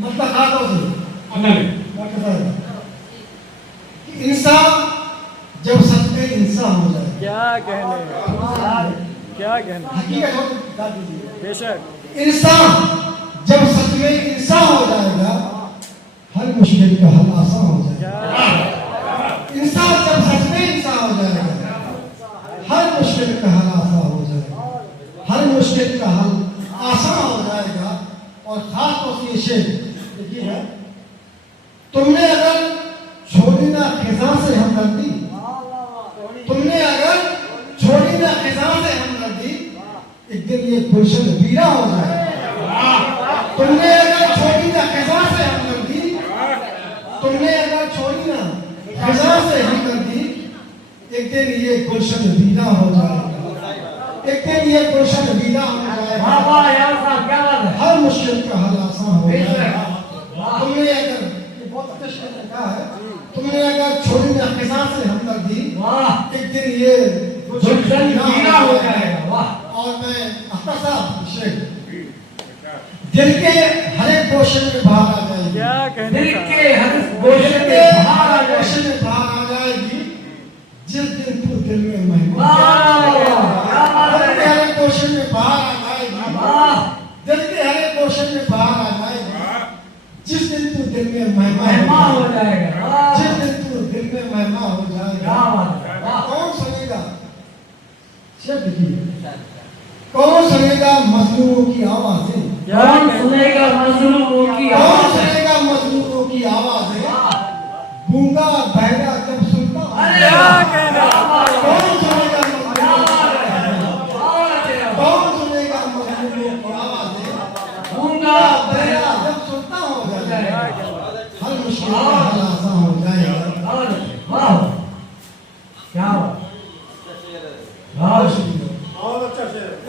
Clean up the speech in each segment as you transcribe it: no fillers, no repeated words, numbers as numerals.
मतलब खातों से इंसान जब सच में इंसान हो जाए, क्या कहने क्या कहने हकीकत हो तो बता दीजिए। बेशक इंसान जब सच में इंसान हो जाएगा, हर मुश्किल का हल आसान हो जाएगा। इंसान जब सच में इंसान हो जाएगा, हर मुश्किल का हल आसान हो जाएगा, हर मुश्किल का हल आसान हो जाएगा। और खास तौर से ये शेर देखिए है, तुमने अगर छोड़ी ना खिजा से हमदर्दी, तुमने अगर छोड़ी ना खिजा से हमदर्दी, एक दिन ये गुलशन वीरा हो जाएगा। तुमने अगर छोड़ी ना खिजा से हमदर्दी, तुमने अगर छोड़ी ना खिजा से हमदर्दी, एक दिन ये गुलशन वीरा हो जाएगा। एक दिन ये गुलशन वीरा हो जाएगा। हर मुश्किल का हल आसान हो जाएगा। तुमने अगर, ये बहुत अच्छा शेर लिखा है, तुमने अगर छोड़ी ना खिजा से हमदर्दी, एक दिन ये गुलशन वीरा हो जाएगा। और मैं अख्तर साहब शेर, दिल के हर एक गोशन में बाहर आ जाएगी, क्या कहने दिल के हर गोशन में बाहर आ जाएगी, गोशन में बाहर आ जाएगी, जिस दिन तू दिल में मेहमान, दिल के हर एक गोशन में बाहर आ जाएगी, दिल के हर एक गोशन में बाहर आ जाएगी, जिस दिन तू दिल में मेहमान हो जाएगा, जिस दिन तू दिल में मेहमान हो जाएगा। कौन सुनेगा, शेर देखिए, कौन सुनेगा मजलूमों की आवाजें, कौन सुनेगा मजलूमों की कौन आवाज़, सुनेगा मजलूमों की आवाजें, गूंगा बहरा जब सुनता हूं। क्या कहने कौन सुनेगा मजलूमों की आवाजें, कौन सुनेगा मजलूमों की आवाजें, गूंगा बहरा जब सुनता हूं। हर मुश्किल का हल आसान हो जाएगा। क्या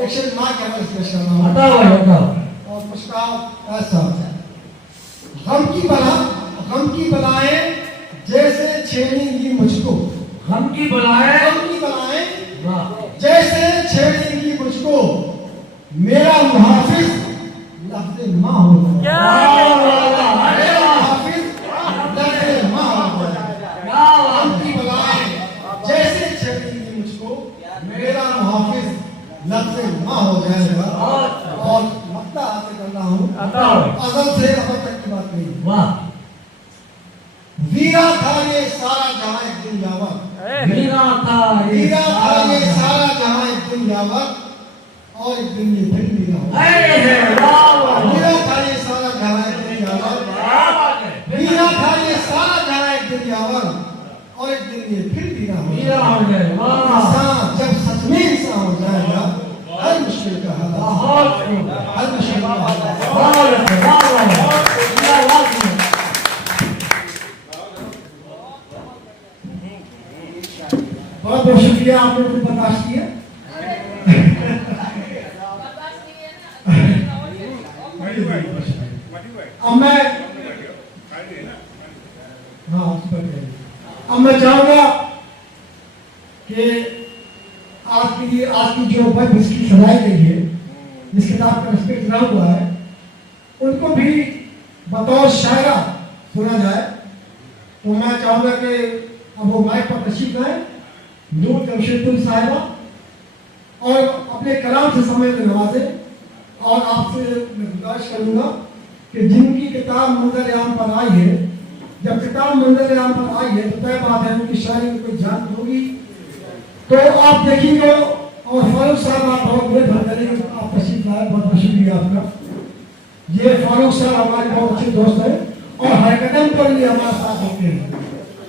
एक शेर माँ के हमें पेश करना होगा। बताओ और मुस्कान ऐसा, गम की बलाएं जैसे छेड़ेंगी मुझको, हम की बुलाए, गम की बलाएं जैसे छेड़ेंगी मुझको, मेरा मुहाफिज लफ्ज़ माँ हो जाए, क्या मेरा मुहाफिज लफ्ज़ माँ हो जाए। गम की बलाएं जैसे छेड़ेंगी मुझको, मेरा मुहाफिज लफ्ज़ माँ हो जाएगा। और मक्ता हासिल करना हूँ, अज़ल से अब तक की बात नहीं। वाह, वीरा था ये सारा जहां एक दिन यावत, वीरा था वीरा था ये सारा जहां एक दिन यावत, और एक दिन ये फिर वीरा हो। वीरा था ये सारा जहां एक दिन यावत, वीरा था ये सारा जहां एक दिन यावत, और एक दिन ये फिर वीरा हो। इंसान जब सच में इंसान हो जाएगा, हर मुश्किल का हल, हर मुश्किल का हल। बहुत बहुत शुक्रिया, आपने मुझे बर्दाश्त किया। अब मैं चाहूंगा कि आज की जो बच्चे इसकी सजाई गई है, जिस किताब का रिस्पेक्ट ना हुआ है, उनको भी बतौर शायरा सुना जाए। तो मैं चाहूंगा कि अब वो माइक पर तशरीफ लाए, नूर जमशेदपुर साहिबा, और अपने कलाम से समय में नवाजे। और आपसे मैं गुजारिश करूंगा कि जिनकी किताब मंजर-ए-आम पर आई है, जब किताब मंजर-ए-आम पर आई है तो तय बात है उनकी शायरी में कोई जान होगी। तो आप देखिएगा, और फारूक साहब आप बहुत बुरे भर करेंगे, आप तशरीफ लाए, बहुत बहुत शुक्रिया आपका। ये फारूक साहब हमारे बहुत अच्छे दोस्त हैं और हर कदम पर ये हमारे साथ होते हैं।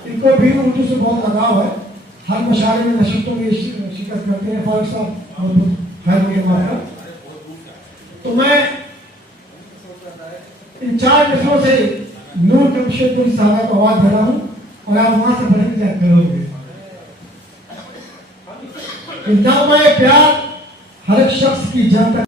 इनको भी उर्दू से बहुत लगाव है, हर मुशायरे में नशस्तों में शिरकत करते हैं। फारूक साहब खैर हमारा। तो मैं इन 4 मित्रों से नूर जमशेदपुर साहब को आवाज दे रहा हूँ, और आप वहां से बड़े क्या करोगे। नाम प्यार हर एक शख्स की जान